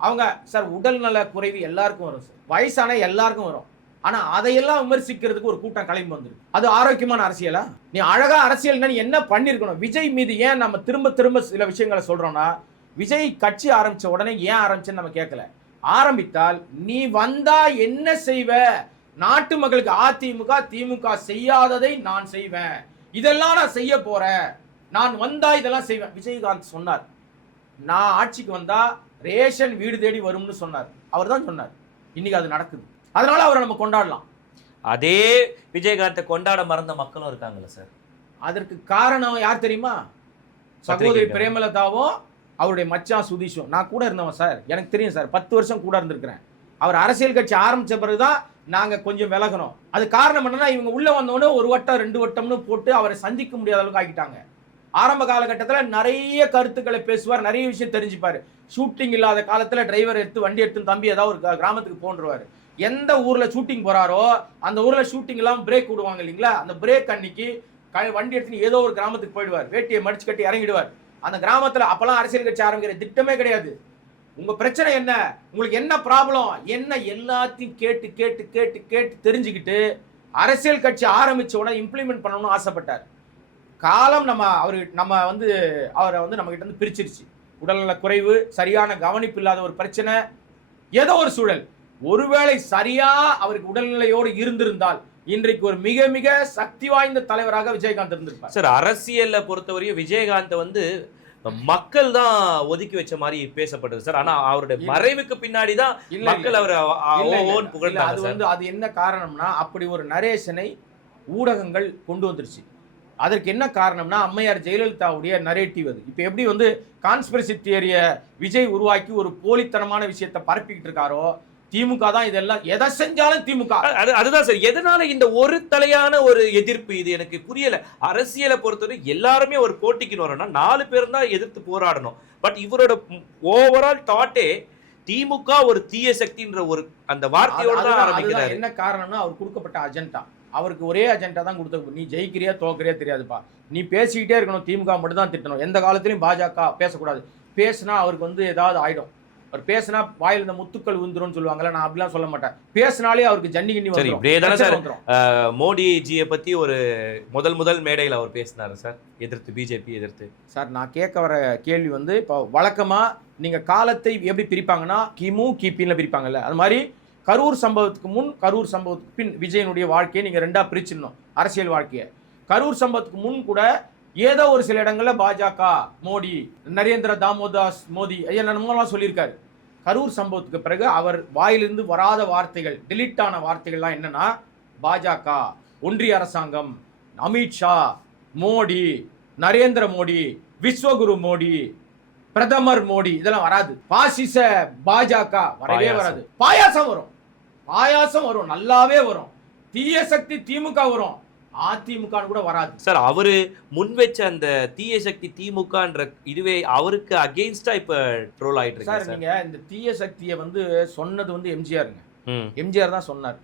அவங்க சார் உடல் நல குறைவு எல்லாருக்கும் வரும் சார், வயசான எல்லாருக்கும் வரும். ஆனா அதையெல்லாம் விமர்சிக்கிறதுக்கு ஒரு கூட்டம் கிளம்பி வந்துருக்கு. அது ஆரோக்கியமான அரசியலா? நீ அழகா அரசியல் நீ என்ன பண்ணிருக்கணும்? விஜய் மீது ஏன் நம்ம திரும்ப திரும்ப சில விஷயங்களை சொல்றோம்னா, விஜய் கட்சி ஆரம்பிச்ச உடனே ஏன் ஆரம்பிச்சுன்னு நம்ம கேட்கல. ஆரம்பித்தால் நீ வந்தா என்ன செய்வ? நாட்டு மக்களுக்கு அதிமுக திமுக செய்யாததை நான் செய்வேன், இதெல்லாம் நான் செய்ய போறேன், நான் வந்தா இதெல்லாம் செய்வேன். விஜயகாந்த் சொன்னார், நான் ஆட்சிக்கு வந்தா ரேஷன் வீடு தேடி வரும்னு சொன்னார். அவர் தான் சொன்னார். இன்னைக்கு அது நடக்குது. அதனால அவரை நம்ம கொண்டாடலாம். அதே விஜயகாந்தை கொண்டாட மறந்த மக்களும் இருக்காங்கல்ல சார். அதற்கு காரணம் யார் தெரியுமா? சகோதரி பிரேமலதாவும் அவருடைய மச்சான் சுதீஷும். நான் கூட இருந்தவன் சார், எனக்கு தெரியும் சார். 10 வருஷம் கூட இருந்திருக்கிறேன். அவர் அரசியல் கட்சி ஆரம்பிச்ச பிறகுதான் நாங்க கொஞ்சம் விலகணும். அது காரணம் என்னன்னா, இவங்க உள்ள வந்தோடனே 1 வட்டம் 2 வட்டம்னு போட்டு அவரை சந்திக்க முடியாத அளவுக்கு ஆக்கிட்டாங்க. ஆரம்ப காலகட்டத்தில் நிறைய கருத்துக்களை பேசுவார், நிறைய விஷயம் தெரிஞ்சுப்பாரு. ஷூட்டிங் இல்லாத காலத்தில் டிரைவர் எடுத்து வண்டி எடுத்து தம்பி ஏதாவது ஒரு கிராமத்துக்கு போன்றுவார். எந்த ஊர்ல ஷூட்டிங் போறாரோ அந்த ஊர்ல ஷூட்டிங் இல்லாமல் பிரேக் விடுவாங்க இல்லைங்களா, அந்த பிரேக் அன்னைக்கு வண்டி எடுத்து ஏதோ ஒரு கிராமத்துக்கு போயிடுவார். வேட்டியை மடிச்சு கட்டி இறங்கிடுவார். அந்த கிராமத்தில் அப்பெல்லாம் அரசியல் கட்சி ஆரம்பிக்கிற திட்டமே கிடையாது. உங்க பிரச்சனை என்ன, உங்களுக்கு என்ன ப்ராப்ளம் என்ன, எல்லாத்தையும் கேட்டு கேட்டு கேட்டு கேட்டு தெரிஞ்சுக்கிட்டு அரசியல் கட்சி ஆரம்பிச்ச உடனே இம்ப்ளிமெண்ட் பண்ணணும்னு ஆசைப்பட்டார். காலம் அவரை வந்து நம்ம கிட்ட இருந்து பிரிச்சிருச்சு. உடல்நல குறைவு, சரியான கவனிப்பு இல்லாத ஒரு பிரச்சனை, ஏதோ ஒரு சூழல். ஒருவேளை சரியா அவருக்கு உடல்நிலையோடு இருந்திருந்தால் இன்றைக்கு ஒரு மிக மிக சக்தி வாய்ந்த தலைவராக விஜயகாந்த் இருந்திருப்பார். சார் அரசியல்ல பொறுத்தவரையும் விஜயகாந்த் வந்து மக்கள் தான் ஒதுக்கி வச்ச மாதிரி பேசப்படுது சார். ஆனா அவருடைய மறைவுக்கு பின்னாடி தான் மக்கள் அவரை ஓன் புகழ்ந்தாங்க. அது வந்து அது என்ன காரணம்னா, அப்படி ஒரு நரேஷனை ஊடகங்கள் கொண்டு வந்துருச்சு. அதற்கு என்ன காரணம்னா, அம்மையார் ஜெயலலிதாவுடைய நரேட்டிவ் அது. இப்போ எப்படி வந்து கான்ஸ்பிரசி தியரிய விஜய் உருவாக்கி ஒரு போலித்தனமான விஷயத்தை பரப்பிக்கிட்டு இருக்காரோ, திமுக தான் இதெல்லாம் எதை செஞ்சாலும் திமுக. அதுதான் சார். எதனால இந்த ஒரு தலையான ஒரு எதிர்ப்பு? இது எனக்கு புரியல. அரசியலை பொறுத்தவரை எல்லாருமே ஒரு போட்டிக்கு வரோம்னா 4 பேர் தான் எதிர்த்து போராடணும். பட் இவரோட ஓவரால் தாட்டே திமுக ஒரு தீய சக்தின்ற ஒரு அந்த வார்த்தையோட தான் ஆரம்பிக்கிறாரு. என்ன காரணம்னா, அவர் கொடுக்கப்பட்ட அஜெண்டா, அவருக்கு ஒரே அஜெண்டா தான் கொடுத்து, நீ ஜெயிக்கிறியா தோக்கிறியா தெரியாதுப்பா, நீ பேசிக்கிட்டே இருக்கணும், திமுக மட்டும் தான் திட்டணும், எந்த காலத்திலையும் பாஜக பேசக்கூடாது. பேசினா அவருக்கு வந்து ஏதாவது ஆயிடும். அவர் பேசினா வாயில் இந்த முத்துக்கள் விழுந்துரும் சொல்லுவாங்கல்ல, நான் அப்படிலாம் சொல்ல மாட்டேன். பேசினாலே அவருக்கு ஜன்னி கிண்ணி வந்துரும். மோடி ஜியை பத்தி ஒரு முதல் மேடையில் அவர் பேசினாரு சார், எதிர்த்து பிஜேபி எதிர்த்து. சார் நான் கேட்க வர கேள்வி வந்து, இப்போ வழக்கமா நீங்க காலத்தை எப்படி பிரிப்பாங்கன்னா, கிமு கிபின்னு பிரிப்பாங்கல்ல, அது மாதிரி கரூர் சம்பவத்துக்கு முன் கரூர் சம்பவத்துக்கு பின் விஜயனுடைய வாழ்க்கையை நீங்க ரெண்டா பிரிச்சிடணும். அரசியல் வாழ்க்கையை கரூர் சம்பவத்துக்கு முன் கூட ஏதோ ஒரு சில இடங்கள்ல பாஜக, மோடி, நரேந்திர தாமோதாஸ் மோடி என்னென்னலாம் சொல்லியிருக்காரு. கரூர் சம்பவத்துக்கு பிறகு அவர் வாயிலிருந்து வராத வார்த்தைகள், டெலிட் ஆன வார்த்தைகள்லாம் என்னன்னா, பாஜக, ஒன்றிய அரசாங்கம், அமித்ஷா, மோடி, நரேந்திர மோடி, விஸ்வகுரு மோடி, பிரதமர் மோடி, இதெல்லாம் வராது. பாசிச பாஜக வரவே வராது. பாயாசம் வரும், பாயாசம் வரும், நல்லாவே வரும். தீய சக்தி திமுக வரும், அதிமுக கூட வராது. சார் அவரு முன் வச்ச அந்த தீய சக்தி திமுகன்ற இதுவே அவருக்கு அகைன்ஸ்டா இப்ப ட்ரோல் ஆயிட்டு இருக்கு சார். நீங்க இந்த தீய சக்தியை வந்து சொன்னது வந்து எம்ஜிஆருங்க. எம்ஜிஆர் தான் சொன்னார்.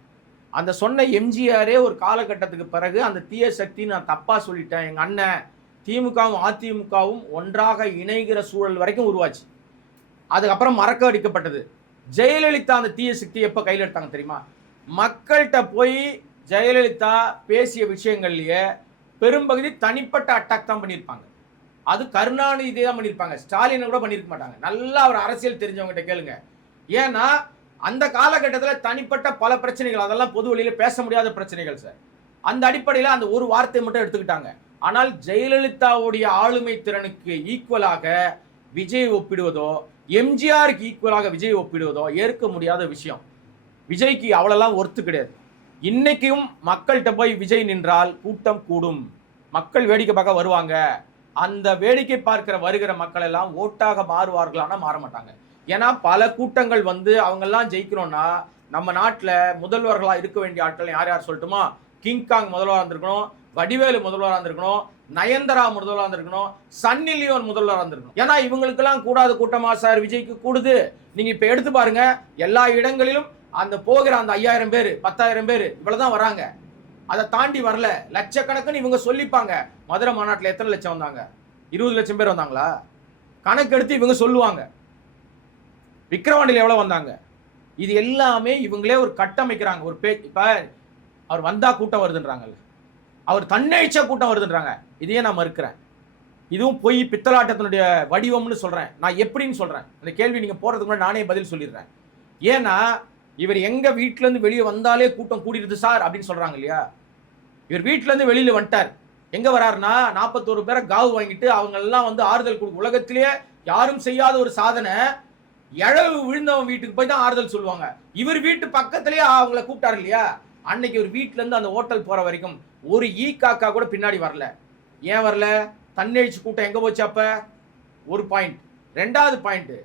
அந்த சொன்ன எம்ஜிஆரே ஒரு காலகட்டத்துக்கு பிறகு அந்த தீய சக்தி நான் தப்பா சொல்லிட்டேன், எங்க அண்ணன் திமுகவும் அதிமுகவும் ஒன்றாக இணைகிற சூழல் வரைக்கும் உருவாச்சு. அதுக்கப்புறம் மறக்க அடிக்கப்பட்டது. ஜெயலலிதா அந்த தீய சக்தி எப்ப கையில் எடுத்தாங்க தெரியுமா? மக்கள்கிட்ட போய் ஜெயலலிதா பேசிய விஷயங்கள்லயே பெரும்பகுதி தனிப்பட்ட அட்டாக் தான் பண்ணியிருப்பாங்க. அது கருணாநிதி தான் பண்ணியிருப்பாங்க, ஸ்டாலினை கூட பண்ணியிருக்க மாட்டாங்க. நல்லா அவர் அரசியல் தெரிஞ்சவங்ககிட்ட கேளுங்க. ஏன்னா அந்த காலகட்டத்தில் தனிப்பட்ட பல பிரச்சனைகள், அதெல்லாம் பொது வழியில பேச முடியாத பிரச்சனைகள் சார். அந்த அடிப்படையில் அந்த ஒரு வார்த்தை மட்டும் எடுத்துக்கிட்டாங்க. ஆனால் ஜெயலலிதாவுடைய ஆளுமை திறனுக்கு ஈக்குவலாக விஜய் ஒப்பிடுவதோ, எம்ஜிஆருக்கு ஈக்குவலாக விஜய் ஒப்பிடுவதோ ஏற்க முடியாத விஷயம். விஜய்க்கு அவ்வளோலாம் ஒர்த்து கிடையாது. இன்னைக்கும் மக்கள்கிட்ட போய் விஜய் நின்றால் கூட்டம் கூடும், மக்கள் வேடிக்கை பார்க்க வருவாங்க. அந்த வேடிக்கை பார்க்கிற வருகிற மக்கள் எல்லாம் ஓட்டாக மாறுவார்களானா மாற மாட்டாங்க. ஏன்னா பல கூட்டங்கள் வந்து அவங்கெல்லாம் ஜெயிக்கணும்னா நம்ம நாட்டில் முதல்வர்களாக இருக்க வேண்டிய ஆட்கள் யார் யார் சொல்லட்டுமா? கிங்காங் முதல்வராக இருந்திருக்கணும், வடிவேலு முதல்வராக இருந்திருக்கணும், நயன்தாரா முதல்வராக இருந்திருக்கணும், சன்னி லியோன் முதல்வராக இருந்திருக்கணும். ஏன்னா இவங்களுக்கெல்லாம் கூடாத கூட்டமா சார் விஜய்க்கு கூடுது. நீங்க இப்ப எடுத்து பாருங்க, எல்லா இடங்களிலும் அந்த போகிற அந்த 5000 பேர் 10,000 பேர் இவ்வளவுதான் வராங்க. அதை தாண்டி வரல. லட்சக்கணக்குன்னு இவங்க சொல்லிப்பாங்க. மதுரை மாநாட்டில் எத்தனை லட்சம் வந்தாங்க? 20 லட்சம் பேர் வந்தாங்களா? கணக்கு எடுத்து இவங்க சொல்லுவாங்க. விக்கிரவாண்டியில் எவ்வளவு வந்தாங்க? இது எல்லாமே இவங்களே ஒரு கட்டமைக்கிறாங்க. ஒரு இப்ப அவர் வந்தா கூட்டம் வருதுன்றாங்கல்ல, அவர் தன்னெழுச்சா கூட்டம் வருதுன்றாங்க. இதையே நான் மறுக்கிறேன். இதுவும் போய் பித்தலாட்டத்தினுடைய வடிவம்னு சொல்றேன். நான் எப்படின்னு சொல்றேன். அந்த கேள்வி நீங்க போறதுக்கு முன்னாடி நானே பதில் சொல்லிடுறேன். ஏன்னா இவர் எங்க வீட்டுல இருந்து வெளியே வந்தாலே கூட்டம் கூடிடுது சார் அப்படின்னு சொல்றாங்க இல்லையா? இவர் வீட்டுல இருந்து வெளியில வந்துட்டார். எங்க வராருன்னா 41 பேரை காவு வாங்கிட்டு அவங்க எல்லாம் வந்து ஆறுதல் கொடுக்கும். உலகத்திலேயே யாரும் செய்யாத ஒரு சாதனை. இழவு விழுந்தவன் வீட்டுக்கு போய் தான் ஆறுதல் சொல்லுவாங்க. இவர் வீட்டு பக்கத்திலேயே அவங்களை கூப்பிட்டாரு இல்லையா? அன்னைக்கு ஒரு வீட்டுல இருந்து அந்த ஹோட்டல் போற வரைக்கும் ஒரு ஈ காக்கா கூட பின்னாடி வரல. ஏன் வரல? தன்னெழுச்சி கூட்டம் எங்க போச்சு? அப்ப ஒரு பாயிண்ட். 2வது பாயிண்ட்,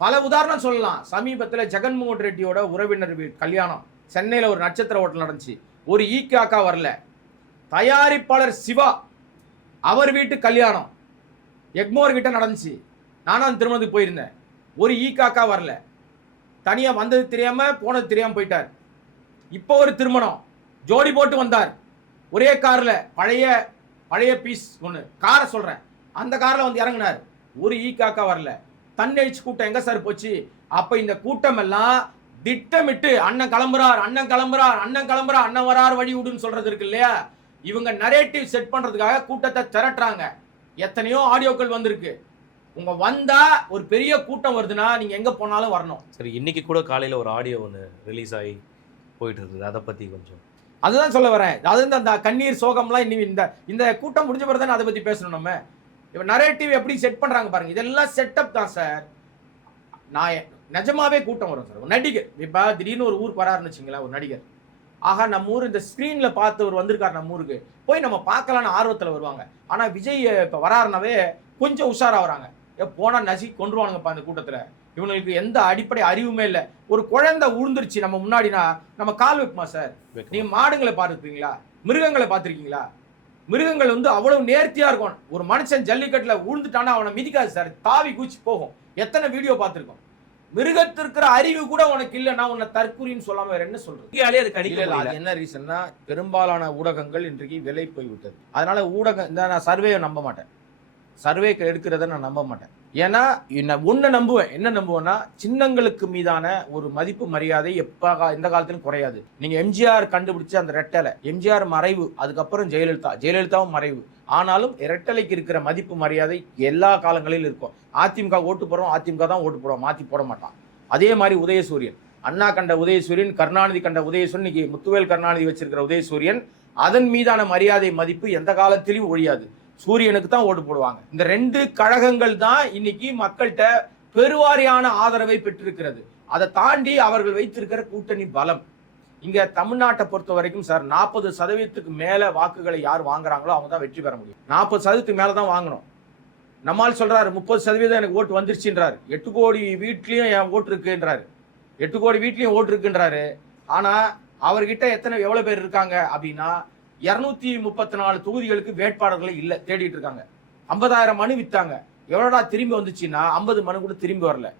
பல உதாரணம் சொல்லலாம். சமீபத்தில் ஜெகன்மோகன் ரெட்டியோட உறவினர் கல்யாணம் சென்னையில் ஒரு நட்சத்திர ஹோட்டல் நடந்துச்சு. ஒரு ஈ காக்கா வரல. தயாரிப்பாளர் சிவா அவர் வீட்டு கல்யாணம் எக்மோர் கிட்ட நடந்துச்சு. நானும் அந்த திருமணத்துக்கு போயிருந்தேன். ஒரு ஈ காக்கா வரல. தனியா வந்தது தெரியாம போனது தெரியாம போயிட்டார். இப்போ ஒரு திருமணம் ஜோடி போட்டு வந்தார் ஒரே கார்ல. பழைய பீஸ் ஒன்று காரை சொல்றேன். அந்த கார்ல வந்து இறங்கினார். ஒரு ஈ காக்கா வரல. தன்னெழுச்சி கூட்டம் எங்க சார் போச்சு? அப்ப இந்த கூட்டம் எல்லாம் திட்டமிட்டு அண்ணன் கிளம்புறார், அண்ணன் கிளம்புறார், அண்ணன் கிளம்புறார், அண்ணன் வரார் வழி விடுன்னு சொல்றது இருக்கு இல்லையா? இவங்க நரேட்டிவ் செட் பண்றதுக்காக கூட்டத்தை திரட்டுறாங்க. எத்தனையோ ஆடியோக்கள் வந்திருக்கு. உங்க வந்தா ஒரு பெரிய கூட்டம் வருதுன்னா நீங்க எங்க போனாலும் வரணும். சரி, இன்னைக்கு கூட காலையில ஒரு ஆடியோ ஒன்று ரிலீஸ் ஆகி போயிட்டு இருக்குது. அதை பத்தி கொஞ்சம். அதுதான் சொல்ல வரேன். அது அந்த கண்ணீர் சோகம்லாம் இனி இந்த கூட்டம் முடிஞ்ச பிறகு தானே அதை பத்தி பேசணும் நம்ம. இப்ப நரேட்டிவ் எப்படி செட் பண்றாங்க பாருங்க. இதெல்லாம் செட்டப் தான் சார். நான் நிஜமாவே கூட்டம் வரும் சார். ஒரு நடிகர் இப்ப திடீர்னு ஒரு ஊருக்கு வராருன்னு வச்சுங்களேன், ஒரு நடிகர். ஆகா நம்ம ஊர் இந்த ஸ்கிரீன்ல பார்த்து வந்திருக்காரு நம்ம ஊருக்கு, போய் நம்ம பார்க்கலான்னு ஆர்வத்துல வருவாங்க. ஆனா விஜய் இப்ப வராருனாவே கொஞ்சம் உஷாரா வராங்க. போனா நசி கொண்டுருவானுங்கப்பா அந்த கூட்டத்துல. இவங்களுக்கு எந்த அடிப்படை அறிவுமே இல்லை. ஒரு குழந்தை உழுந்துருச்சு நம்ம முன்னாடினா நம்ம கால் வைக்குமா சார்? நீங்க மாடுங்களை பார்த்துருக்கீங்களா? மிருகங்களை பார்த்துருக்கீங்களா? மிருகங்கள் வந்து அவ்வளவு நேர்த்தியா இருக்கும். ஒரு மனுஷன் ஜல்லிக்கட்டுல உழுந்துட்டானா அவனை மிதிக்காது சார், தாவி கூச்சி போகும். எத்தனை வீடியோ பார்த்திருக்கோம். மிருகத்திற்கு அறிவு கூட உனக்கு இல்லைன்னா உன்னை தற்கூரின்னு சொல்லாம வேற என்ன சொல்றது? அது என்ன ரீசன்னா, பெரும்பாலான ஊடகங்கள் இன்றைக்கு விலை போய்விட்டது. அதனால ஊடகம் இந்த நான் சர்வேயை நம்ப மாட்டேன். சர்வே எடுக்கிறத நான் நம்ப மாட்டேன். ஏன்னா ஒன்னு நம்புவேன். என்ன நம்புவேன்னா, சின்னங்களுக்கு மீதான ஒரு மதிப்பு மரியாதை எந்த காலத்திலும் குறையாது. நீங்க எம்ஜிஆர் கண்டுபிடிச்ச அந்த ரெட்டலை, எம்ஜிஆர் மறைவு, அதுக்கப்புறம் ஜெயலலிதாவும் மறைவு. ஆனாலும் ரெட்டலைக்கு இருக்கிற மதிப்பு மரியாதை எல்லா காலங்களிலும் இருக்கும். அதிமுக ஓட்டு போடுறோம், அதிமுக தான் ஓட்டு போடுவோம், மாத்தி போட மாட்டான். அதே மாதிரி உதயசூரியன், அண்ணா கண்ட உதயசூரியன், கருணாநிதி கண்ட உதயசூரியன், இன்னைக்கு முத்துவேல் கருணாநிதி வச்சிருக்கிற உதயசூரியன், அதன் மீதான மரியாதை மதிப்பு எந்த காலத்திலும் ஒழியாது. சூரியனுக்கு தான் ஓட்டு போடுவாங்க. இந்த ரெண்டு கழகங்கள் தான் இன்னைக்கு மக்கள்கிட்ட பெருவாரியான ஆதரவை பெற்றிருக்கிறது. அதை தாண்டி அவர்கள் வைத்திருக்கிற கூட்டணி பலம். இங்க தமிழ்நாட்டை பொறுத்த வரைக்கும் சார் 40% மேல வாக்குகளை யார் வாங்குறாங்களோ அவங்க தான் வெற்றி பெற முடியும். 40% மேலதான் வாங்கணும். நம்மால் சொல்றாரு 30% எனக்கு ஓட்டு வந்துருச்சுன்றாரு. 8 கோடி வீட்லயும் என் ஓட்டு இருக்குன்றாரு. 8 கோடி வீட்லயும் ஓட்டு இருக்குன்றாரு. ஆனா அவர்கிட்ட எவ்வளவு பேர் இருக்காங்க அப்படின்னா, 234 தொகுதிகளுக்கு வேட்பாளர்களே இல்ல, தேடிட்டு இருக்காங்க. 50,000 மனு வித்தாங்க. எவ்வளோடா திரும்பி வந்துச்சுன்னா 50 மனு கூட திரும்பி வரல.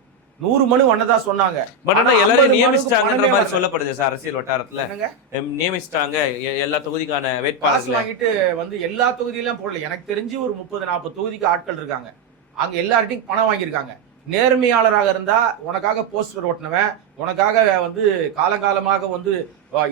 100 மனு வந்ததா சொன்னாங்க. பட் ஆனா எல்லாரும் நியமிச்சிட்டாங்கன்ற மாதிரி சொல்லப்படுது சார். அரசியல் வட்டாரத்துல நியமிச்சிட்டாங்க எல்லா தொகுதிக்கான வேட்பாளர்கள் வாங்கிட்டு வந்து எல்லா தொகுதியிலும் போடல. எனக்கு தெரிஞ்சு ஒரு 30-40 தொகுதிக்கு ஆட்கள் இருக்காங்க. அங்க எல்லார்ட்டையும் பணம் வாங்கியிருக்காங்க. நேர்மையாளராக இருந்தா உனக்காக போஸ்டர் ஓட்டினவன், உனக்காக வந்து காலங்காலமாக வந்து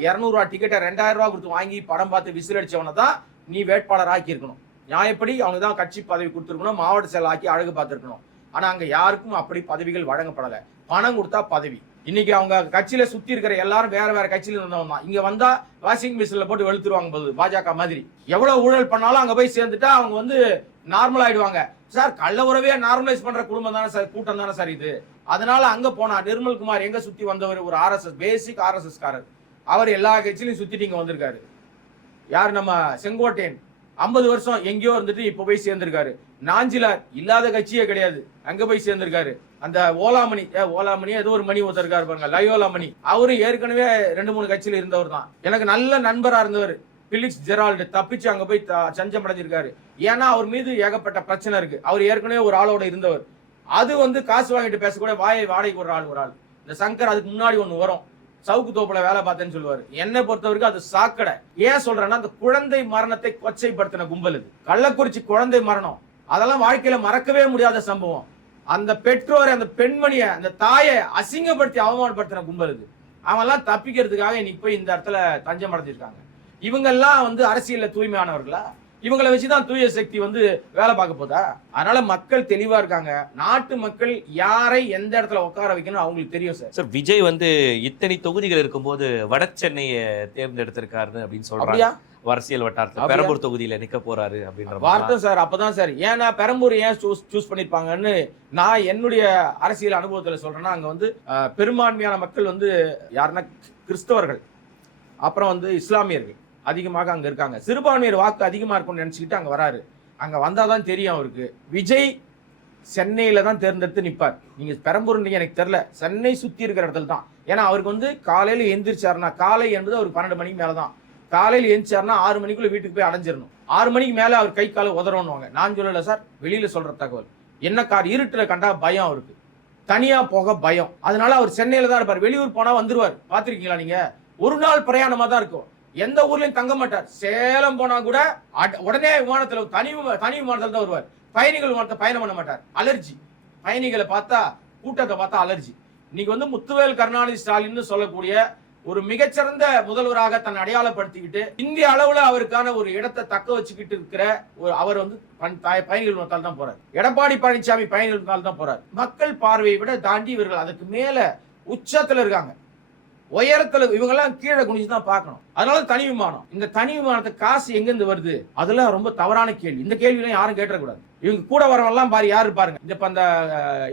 200 ரூபா டிக்கெட்டை 2000 ரூபா கொடுத்து வாங்கி படம் பார்த்து விசில் அடிச்சவனை தான் நீ வேட்பாளர் ஆக்கி இருக்கணும். நியாயப்படி அவனுக்கு தான் கட்சி பதவி கொடுத்துருக்கணும், மாவட்ட செயல் ஆக்கி அழகு பார்த்துருக்கணும். ஆனா அங்க யாருக்கும் அப்படி பதவிகள் வழங்கப்படலை. பணம் கொடுத்தா பதவி. இன்னைக்கு அவங்க கட்சியில சுத்தி இருக்கிற எல்லாரும் வேற கட்சியில இருந்தவங்க தான். இங்க வந்தா வாஷிங் மிஷின்ல போட்டு வெளுத்துருவாங்க போது பாஜக மாதிரி. எவ்வளவு ஊழல் பண்ணாலும் அங்க போய் சேர்ந்துட்டா அவங்க வந்து நார்மல் ஆயிடுவாங்க சார். கள்ள உறவே நார்மலைஸ் பண்ற குடும்பம் தானே சார், கூட்டம் தானே சார் இது. அதனால அங்க போனா நிர்மல்குமார் எங்க சுத்தி வந்தவர், ஒரு RSS பேசிக் RSS காரர். அவர் எல்லா கட்சியிலையும் சுத்திட்டு இங்க வந்திருக்காரு. யார் நம்ம செங்கோட்டையன் 50 வருஷம் எங்கேயோ இருந்துட்டு இப்ப போய் சேர்ந்திருக்காரு. நாஞ்சிலார் இல்லாத கட்சியே கிடையாது, அங்க போய் சேர்ந்திருக்காரு. அந்த ஓலாமணி ஏதோ ஒரு மணி ஒருத்தருக்காரு பாருங்க, லயோலா மணி, அவரு ஏற்கனவே 2-3 கட்சியில இருந்தவர் தான். எனக்கு நல்ல நண்பரா இருந்தவர் பிலிக்ஸ் ஜெரால்டு. தப்பிச்சு அங்க போய் சஞ்சம் அடைஞ்சிருக்காரு. ஏன்னா அவர் மீது ஏகப்பட்ட பிரச்சனை இருக்கு. அவர் ஏற்கனவே ஒரு ஆளோட இருந்தவர். அது வந்து காசு வாங்கிட்டு பேசக்கூட வாடகைக்கு ஒரு ஆள். இந்த சங்கர் அதுக்கு முன்னாடி ஒண்ணு வரும், சவுக்கு தோப்புல வேலை பார்த்தேன்னு சொல்லுவாரு. என்னை பொறுத்த வரைக்கும் அது சாக்கடை. ஏன் சொல்றேன்னா, அந்த குழந்தை மரணத்தை கொச்சைப்படுத்தின கும்பல் இது. கள்ளக்குறிச்சி குழந்தை மரணம் அதெல்லாம் வாழ்க்கையில மறக்கவே முடியாத சம்பவம். அந்த பெற்றோரை, அந்த பெண்மணியை, அந்த தாயை அசிங்கப்படுத்தி அவமானப்படுத்தின கும்பல் இது. அவங்க எல்லாம் தப்பிக்கிறதுக்காக இன்னைக்கு போய் இந்த இடத்துல தஞ்சம் அடைஞ்சிருக்காங்க. இவங்க எல்லாம் வந்து அரசியல்ல தூய்மையானவர்களா? இவங்களை வச்சுதான் தூய சக்தி வந்து வேலை பார்க்க போதா? அதனால மக்கள் தெளிவா இருக்காங்க. நாட்டு மக்கள் யாரை எந்த இடத்துல உட்கார வைக்கணும் அவங்களுக்கு தெரியும் சார். சார் விஜய் வந்து இத்தனை தொகுதிகள் இருக்கும்போது வட சென்னையை தேர்ந்தெடுத்திருக்காரு அப்படின்னு சொல்றாங்க. அரசியல் வட்டாரத்தில் பெரம்பூர் தொகுதியில நிக்க போறாரு அப்படின்ற வார்த்தை சார். அப்பதான் சார், ஏன்னா பெரம்பூர் ஏன் சூஸ் பண்ணிருப்பாங்கன்னு நான் என்னுடைய அரசியல் அனுபவத்துல சொல்றேன்னா, அங்க வந்து பெரும்பான்மையான மக்கள் வந்து யாருன்னா கிறிஸ்தவர்கள், அப்புறம் வந்து இஸ்லாமியர்கள் அதிகமாக அங்க இருக்காங்க. சிறுபான்மையர் வாக்கு அதிகமா இருக்கும்னு நினைச்சுக்கிட்டு அங்க வராரு. அங்க வந்தாதான் தெரியும் அவருக்கு. விஜய் சென்னையில தான் தேர்ந்தெடுத்து நிப்பார். நீங்க பெரம்பூர் எனக்கு தெரியல, சென்னை சுத்தி இருக்கிற இடத்துல தான். ஏன்னா அவருக்கு வந்து காலையில எந்திரிச்சாருன்னா, காலை என்பது அவருக்கு 12 மணிக்கு மேலதான். காலையில எந்திரிச்சாருன்னா 6 மணிக்குள்ள வீட்டுக்கு போய் அடைஞ்சிடணும். 6 மணிக்கு மேல அவர் கை காலை உதறணுவாங்க. நான் சொல்லல சார், வெளியில சொல்ற தகவல். என்ன இருட்டுல கண்டா பயம் அவருக்கு, தனியா போக பயம். அதனால அவர் சென்னையில தான் இருப்பார். வெளியூர் போனா வந்துருவார். பாத்திருக்கீங்களா நீங்க? ஒரு நாள் பிரயாணமா தான் இருக்கும். எந்த ஊர்லயும் தங்க மாட்டார். சேலம் போனா கூட உடனே விமானத்துல தனி விமானத்துல தான் வருவார். பயணிகள் விமானத்தை பயணம் பண்ண மாட்டார். அலர்ஜி. பயணிகளை பார்த்தா, கூட்டத்தை பார்த்தா அலர்ஜி. இன்னைக்கு வந்து முத்துவேல் கருணாநிதி ஸ்டாலின் சொல்லக்கூடிய ஒரு மிகச்சிறந்த முதல்வராக தன்னை அடையாளப்படுத்திக்கிட்டு இந்திய அளவுல அவருக்கான ஒரு இடத்தை தக்க வச்சுக்கிட்டு இருக்கிற அவர் வந்து பயணிகள் விமானத்தால் தான் போறார். எடப்பாடி பழனிசாமி பயணிகள் விமானத்தால் தான் போறார். மக்கள் பார்வையை விட தாண்டி இவர்கள் அதுக்கு மேல உச்சத்துல இருக்காங்க. உயரத்துல இவங்கெல்லாம் கீழே குனிஞ்சு தான் பார்க்கணும். அதனால தனி விமானம். இந்த தனி விமானத்துக்கு காசு எங்கிருந்து வருது? அதெல்லாம் ரொம்ப தவறான கேள்வி. இந்த கேள்வியெல்லாம் யாரும் கேட்டக்கூடாது. இவங்க கூட வரவெல்லாம் பாரு யாரு பாருங்க. இப்ப அந்த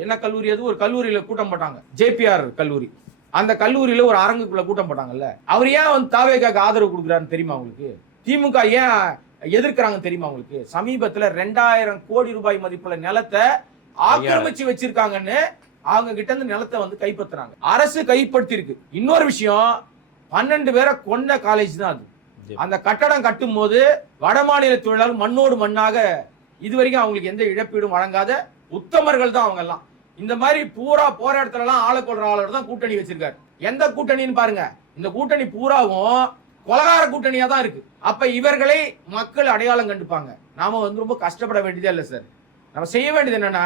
என்ன கல்லூரி, அது ஒரு கல்லூரியில கூட்டம் போட்டாங்க, JPR கல்லூரி. அந்த கல்லூரியில ஒரு அரங்குக்குள்ள கூட்டம் போட்டாங்கல்ல, அவர் ஏன் வந்து தாவேகாக்கு ஆதரவு கொடுக்குறாருன்னு தெரியுமா உங்களுக்கு? திமுக ஏன் எதிர்க்கிறாங்க தெரியுமா உங்களுக்கு? சமீபத்துல 2000 கோடி ரூபாய் மதிப்புள்ள நிலத்தை ஆக்கிரமிச்சு வச்சிருக்காங்கன்னு அவங்க கிட்ட இருந்து நிலத்தை வந்து கைப்பற்றுறாங்க. அரசு கைப்பற்றி இருக்கு. இன்னொரு விஷயம், 12 பேரை கொண்ட காலேஜ் தான் அது. அந்த கட்டடம் கட்டும் போது வடமாநில தொழிலாளர் மண்ணோடு மண்ணாக இதுவரைக்கும் அவங்களுக்கு எந்த இழப்பீடும் வழங்காத உத்தமர்கள் தான் அவங்க எல்லாம். இந்த மாதிரி பூரா போற இடத்துல எல்லாம் ஆளை கொள்ற ஆளோட தான் கூட்டணி வச்சிருக்காரு. எந்த கூட்டணின்னு பாருங்க. இந்த கூட்டணி பூராவும் கொலகார கூட்டணியா தான் இருக்கு. அப்ப இவர்களை மக்கள் அடையாளம் கண்டுப்பாங்க. நாம வந்து ரொம்ப கஷ்டப்பட வேண்டியதே இல்லை சார். நம்ம செய்ய வேண்டியது என்னன்னா,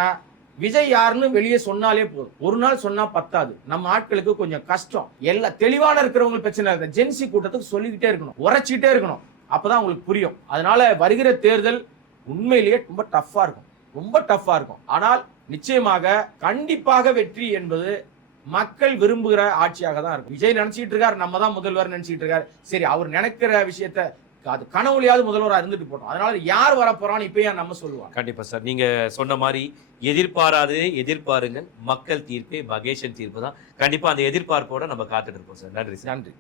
விஜய் யாருன்னு வெளியே சொன்னாலே போதும். ஒரு நாள் சொன்னா பத்தாது. நம்ம ஆட்களுக்கு கொஞ்சம் கஷ்டம். எல்லாம் தெளிவான இருக்கிறவங்க பிரச்சனை இல்லை. ஜென்சி கூட்டத்துக்கு சொல்லிக்கிட்டே இருக்கணும், உரைச்சிட்டே இருக்கணும். அப்பதான் உங்களுக்கு புரியும். அதனால வருகிற தேர்தல் உண்மையிலேயே ரொம்ப டஃப்பா இருக்கும், ரொம்ப டஃப்பா இருக்கும். ஆனால் நிச்சயமாக கண்டிப்பாக வெற்றி என்பது மக்கள் விரும்புகிற ஆட்சியாக தான் இருக்கும். விஜய் நினைச்சிட்டு இருக்காரு நம்ம தான் முதல்வர் நினைச்சிட்டு இருக்காரு. சரி, அவர் நினைக்கிற விஷயத்த அது கனவுலையாவது முதல்வராக இருந்துட்டு போட்டோம். அதனால யார் வர போறான்னு இப்ப ஏன் நம்ம சொல்லுவோம். கண்டிப்பா சார், நீங்க சொன்ன மாதிரி எதிர்பாராதே எதிர்பாருங்கள், மக்கள் தீர்ப்பே மகேஷன் தீர்ப்பு தான். கண்டிப்பா அந்த எதிர்பார்ப்போட நம்ம காத்துட்டு இருப்போம் சார். நன்றி சார். நன்றி.